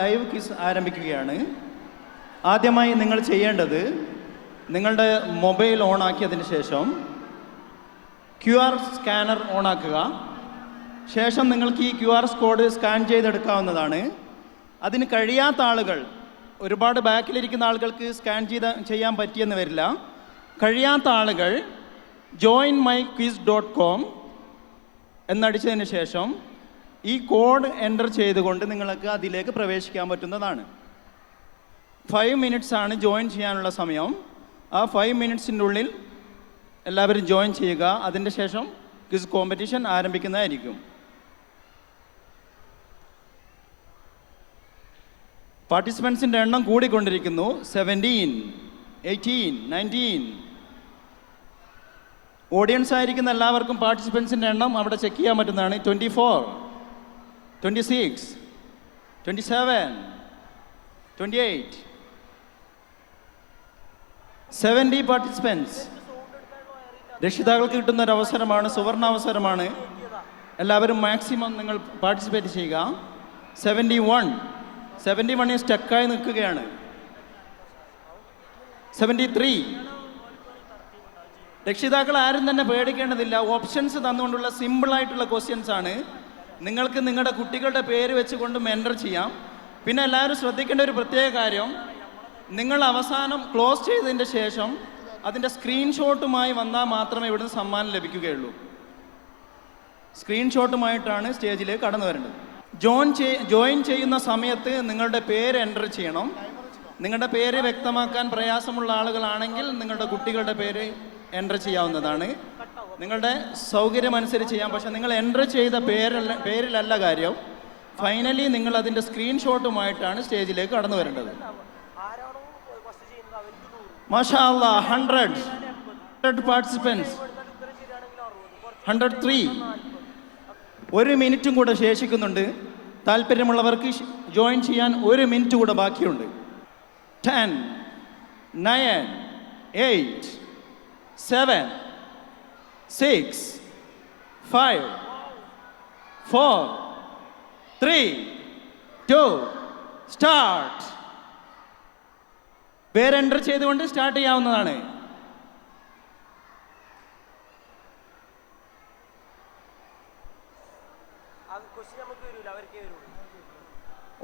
Live quiz ആരംഭിക്കുകയാണ്. ആദ്യമായി നിങ്ങൾ ചെയ്യേണ്ടത് നിങ്ങളുടെ മൊബൈൽ ഓണാക്കിയതിന് ശേഷം QR സ്കാനർ ഓണാക്കുക. ശേഷം നിങ്ങൾക്ക് ഈ QR കോഡ് സ്കാൻ ചെയ്തെടുക്കാവുന്നതാണ്. അതിന് കഴിയാത്ത ആളുകൾ, ഒരുപാട് ബാക്കിലിരിക്കുന്ന ആളുകൾക്ക് സ്കാൻ ചെയ്യാൻ പറ്റിയെന്ന് വരില്ല. കഴിയാത്ത ആളുകൾ joinmyquiz.com എന്നടിച്ചതിന് ശേഷം ഈ കോഡ് എൻ്റർ ചെയ്തുകൊണ്ട് നിങ്ങൾക്ക് അതിലേക്ക് പ്രവേശിക്കാൻ പറ്റുന്നതാണ്. 5 മിനിറ്റ്സ് ആണ് ജോയിൻ ചെയ്യാനുള്ള സമയം. ആ 5 മിനിറ്റ്സിൻ്റെ ഉള്ളിൽ എല്ലാവരും ജോയിൻ ചെയ്യുക. അതിൻ്റെ ശേഷം ക്വിസ് കോമ്പറ്റീഷൻ ആരംഭിക്കുന്നതായിരിക്കും. പാർട്ടിസിപ്പൻസിൻ്റെ എണ്ണം കൂടിക്കൊണ്ടിരിക്കുന്നു. 17, 18, 19. ഓഡിയൻസ് ആയിരിക്കുന്ന എല്ലാവർക്കും പാർട്ടിസിപ്പൻസിൻ്റെ എണ്ണം അവിടെ ചെക്ക് ചെയ്യാൻ പറ്റുന്നതാണ്. 24, 26, 27, 28, 70 പാർട്ടിസിപ്പൻസ്. രക്ഷിതാക്കൾക്ക് കിട്ടുന്ന ഒരു അവസരമാണ്, സുവർണ അവസരമാണ്. എല്ലാവരും മാക്സിമം നിങ്ങൾ പാർട്ടിസിപ്പേറ്റ് ചെയ്യുക. 71 സ്റ്റക്കായി നിൽക്കുകയാണ്. 73. രക്ഷിതാക്കൾ ആരും തന്നെ പേടിക്കേണ്ടതില്ല. ഓപ്ഷൻസ് തന്നുകൊണ്ടുള്ള സിമ്പിളായിട്ടുള്ള ക്വസ്റ്റ്യൻസ് ആണ്. നിങ്ങൾക്ക് നിങ്ങളുടെ കുട്ടികളുടെ പേര് വെച്ചുകൊണ്ട് എൻ്റർ ചെയ്യാം. പിന്നെ എല്ലാവരും ശ്രദ്ധിക്കേണ്ട ഒരു പ്രത്യേക കാര്യം, നിങ്ങൾ അവസാനം ക്ലോസ് ചെയ്തതിൻ്റെ ശേഷം അതിൻ്റെ സ്ക്രീൻഷോട്ടുമായി വന്നാൽ മാത്രമേ ഇവിടുന്ന് സമ്മാനം ലഭിക്കുകയുള്ളൂ. സ്ക്രീൻഷോട്ടുമായിട്ടാണ് സ്റ്റേജിലേക്ക് കടന്നു വരേണ്ടത്. ജോയിൻ ചെയ്യുന്ന സമയത്ത് നിങ്ങളുടെ പേര് എൻ്റർ ചെയ്യണം. നിങ്ങളുടെ പേര് വ്യക്തമാക്കാൻ പ്രയാസമുള്ള ആളുകളാണെങ്കിൽ നിങ്ങളുടെ കുട്ടികളുടെ പേര് എൻ്റർ ചെയ്യാവുന്നതാണ്. നിങ്ങളുടെ സൗകര്യമനുസരിച്ച് ചെയ്യാം. പക്ഷേ നിങ്ങൾ എൻ്റർ ചെയ്ത പേരിലല്ല കാര്യം. ഫൈനലി നിങ്ങൾ അതിൻ്റെ സ്ക്രീൻഷോട്ടുമായിട്ടാണ് സ്റ്റേജിലേക്ക് കടന്നു വരേണ്ടത്. മാഷാ അല്ലാഹ്, 100 പാർട്ടിസിപ്പൻസ്, 103. 1 മിനിറ്റും കൂടെ ശേഷിക്കുന്നുണ്ട്. താല്പര്യമുള്ളവർക്ക് ജോയിൻ ചെയ്യാൻ 1 മിനിറ്റ് കൂടെ ബാക്കിയുണ്ട്. 10, 9, 8, 7, 6, 5, 4, 3, 2, സ്റ്റാർട്ട്. പേര് എൻ്റർ ചെയ്തുകൊണ്ട് സ്റ്റാർട്ട് ചെയ്യാവുന്നതാണ്.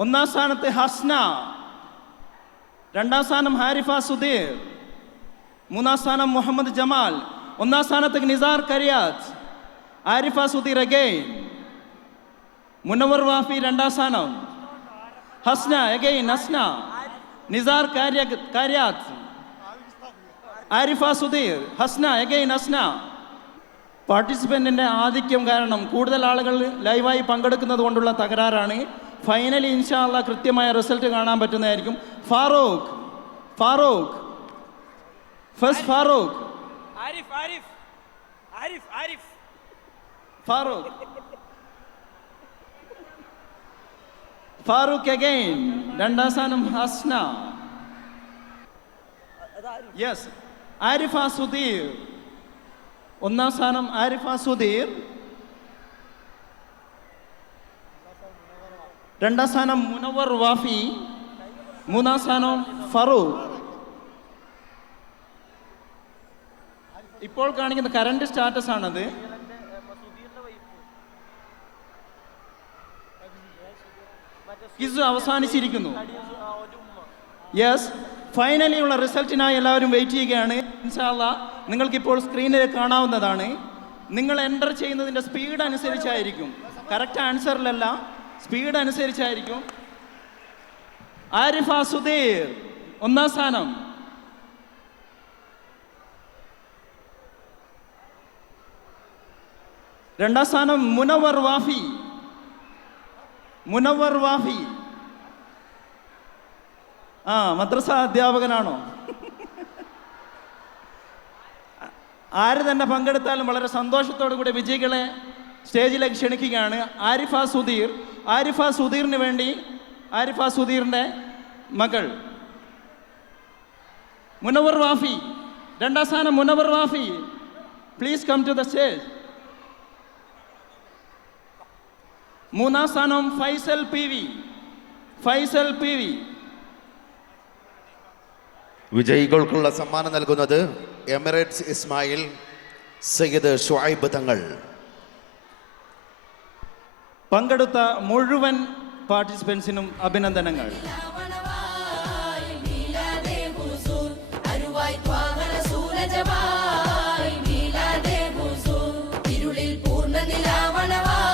ഒന്നാം സ്ഥാനത്ത് ഹസ്ന, രണ്ടാം സ്ഥാനം ഹാരിഫ സുധീർ, മൂന്നാം സ്ഥാനം മുഹമ്മദ് ജമാൽ, ഒന്നാം സ്ഥാനത്ത് നിസാർ കരിയാത്ത്, ആരിഫ സുധീർ അഗൈൻ, മുനവർ വാഫി രണ്ടാം സ്ഥാനം, ഹസ്ന അഗൈൻ ഹസ്ന, നിസാർ കരിയാത്ത്, ആരിഫ സുധീർ, ഹസ്ന അഗൈൻ ഹസ്ന. പാർട്ടിസിപ്പൻറ്റിൻ്റെ ആധിക്യം കാരണം കൂടുതൽ ആളുകൾ ലൈവായി പങ്കെടുക്കുന്നത് കൊണ്ടുള്ള തകരാറാണ്. ഫൈനലി ഇൻഷാ അല്ലാഹ് കൃത്യമായ റിസൾട്ട് കാണാൻ പറ്റുന്നതായിരിക്കും. ഫാറൂഖ് ഫസ്റ്റ് ഫാറൂഖ് അഗൈൻ, രണ്ടാം സ്ഥാനം ഹസ്ന. യെസ്, ആരിഫ സുധീർ, ഒന്നാം സ്ഥാനം ആരിഫ സുധീർ, രണ്ടാം സ്ഥാനം മുനവർ വാഫി, മൂന്നാം സ്ഥാനം ഫറൂഖ്. ഇപ്പോൾ കാണിക്കുന്ന കറണ്ട് സ്റ്റാറ്റസ് ആണത്. ക്വിസ് അവസാനിച്ചിരിക്കുന്നു. യെസ്, ഫൈനലി ഉള്ള റിസൾട്ടിനായി എല്ലാവരും വെയിറ്റ് ചെയ്യുകയാണ്. ഇൻഷാ അല്ലാഹ് നിങ്ങൾക്കിപ്പോൾ സ്ക്രീനിൽ കാണാവുന്നതാണ്. നിങ്ങൾ എൻ്റർ ചെയ്യുന്നതിൻ്റെ സ്പീഡ് അനുസരിച്ചായിരിക്കും, കറക്റ്റ് ആൻസറിലല്ല, സ്പീഡ് അനുസരിച്ചായിരിക്കും. ആരിഫ സുധീർ ഒന്നാം സ്ഥാനം, രണ്ടാം സ്ഥാനം മുനവർ വാഫി. മദ്രസ അധ്യാപകനാണോ? ആര് തന്നെ പങ്കെടുത്താലും വളരെ സന്തോഷത്തോടു കൂടി വിജയികളെ സ്റ്റേജിലേക്ക് ക്ഷണിക്കുകയാണ്. ആരിഫ സുധീറിന് വേണ്ടി ആരിഫ സുധീറിൻ്റെ മകൾ മുനവർ വാഫി, രണ്ടാം സ്ഥാനം Munavar Wafi, please come to the stage. മൂന്നാം സ്ഥാനം Faisal PV, Faisal P V. വിജയികൾക്കുള്ള സമ്മാനം നൽകുന്നത് എമിറേറ്റ്സ് ഇസ്മായിൽ സയ്യിദ് ഷുഐബ് തങ്ങൾ. പങ്കെടുത്ത മുഴുവൻ പാർട്ടിസിപ്പൻസിനും അഭിനന്ദനങ്ങൾ. പൂർണ്ണ നിലാവണവായി